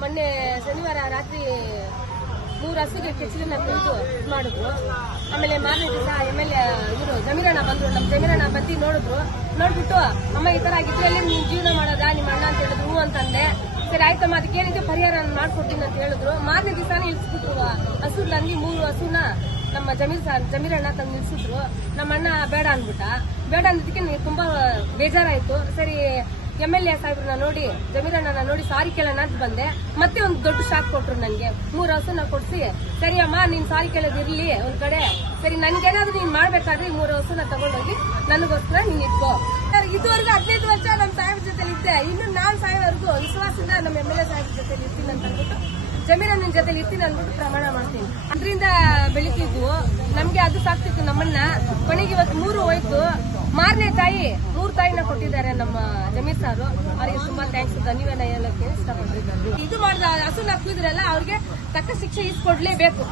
ಮೊನ್ನೆ ಶನಿವಾರ ರಾತ್ರಿ 3 ಹಸುಗೆ ಕೆಚ್ಚಲನ್ನ ತಂದು ಮಾಡಿದ್ರು. ಆಮೇಲೆ ಮಾರನೇ ದಿವಸ MLA ಇವರು ಜಮೀರಣ್ಣ ಬಂದ್ರು. ನಮ್ ಜಮೀರಣ್ಣ ಬಂದು ನೋಡಿದ್ರು. ನೋಡ್ಬಿಟ್ಟು ಅಮ್ಮ ಈ ತರ ಆಗಿದ್ರಲ್ಲಿ ನೀನ್ ಜೀವನ ಮಾಡೋದಾ ನಿಮ್ಮ ಅಣ್ಣ ಅಂತ ಹೇಳಿದ್ರು. ಹೂ ಅಂತಂದೆ. ಸರಿ ಆಯ್ತಮ್ಮ ಅದಕ್ಕೆ ಏನಿದೆ ಪರಿಹಾರ ಮಾಡ್ಕೊಡ್ತೀನಿ ಅಂತ ಹೇಳಿದ್ರು. ಮಾರನೇ ದಿವಸನೇ ಇಳಿಸ್ಬಿಟ್ರು ಹಸುಗ್ಲಂಗಿ 3 ಹಸುನ ನಮ್ಮ ಜಮೀರಣ್ಣ ತಂದು ನಿಲ್ಸಿದ್ರು. ನಮ್ಮ ಅಣ್ಣ ಬೇಡ ಅಂದ್ಬಿಟ್ಟ. ಬೇಡ ಅಂದಿದ್ದಕ್ಕೆ ನನಗೆ ತುಂಬಾ ಬೇಜಾರಾಯ್ತು. ಸರಿ MLA ಸಾಹೇಬ್ರನ್ನ ನೋಡಿ ಜಮೀರಣ್ಣನ ನೋಡಿ ಸಾರಿ ಕೇಳೋಣ ಅಂತ ಬಂದೆ. ಮತ್ತೆ ಒಂದು ದೊಡ್ಡ ಶಾಕ್ ಕೊಟ್ರು ನನ್ಗೆ. 3 ಹಸುನ ಕೊಡ್ಸಿ ಸರಿ ಅಮ್ಮ ನೀನ್ ಸಾರಿ ಕೇಳೋದಿರ್ಲಿ ಒಂದ್ ಕಡೆ, ಸರಿ ನನ್ಗೇನಾದ್ರೂ ನೀನ್ ಮಾಡ್ಬೇಕಾದ್ರೆ 3 ಹಸುನ ತಗೊಂಡೋಗಿ ನನಗೋಸ್ಕರ ನೀನ್ ಇಟ್ಕೋ. ಇದುವರೆಗೂ 15 ವರ್ಷ ನಮ್ ಸಾಹೇಬ್ರ ಜೊತೆ ಇದ್ದೆ. ಇನ್ನು ನಾನ್ ಸಾಯೋವರೆಗೂ ವಿಶ್ವಾಸದಿಂದ ನಮ್ಮ MLA ಸಾಹೇಬ್ರ ಜೊತೆ ಇರ್ತೀನಿ ಅಂತ ಅಂದ್ಬಿಟ್ಟು ಜಮೀರಣ್ಣನ ಜೊತೆ ಇರ್ತೀನಿ ಅಂದ್ಬಿಟ್ಟು ಪ್ರಮಾಣ ಮಾಡ್ತೀನಿ. ಅದರಿಂದ ಬೆಳಿತಿದ್ವು. ನಮ್ಗೆ ಅದು ಸಾಕ್ತಿತ್ತು ನಮ್ಮನ್ನ. ಕೊನೆಗೆ ಇವತ್ತು 3 ಹೋಯ್ತು. ಮಾರನೇ ತಾಯಿ 3 ತಾಯಿನ ಕೊಟ್ಟಿದ್ದಾರೆ ನಮ್ಮ ಜಮೀರ್ ಸಾರು. ಅವರಿಗೆ ತುಂಬಾ ಥ್ಯಾಂಕ್ಸ್, ಧನ್ಯವಾದ ಹೇಳಕ್ಕೆ ಇಷ್ಟಪಟ್ಟಿದ್ದಾರೆ. ಇದು ಮಾಡಿದ ಹಸುನ ಹಾಕಿದ್ರಲ್ಲ ಅವ್ರಿಗೆ ತಕ್ಕ ಶಿಕ್ಷೆ ಇಸ್ಕೊಡ್ಲೇಬೇಕು.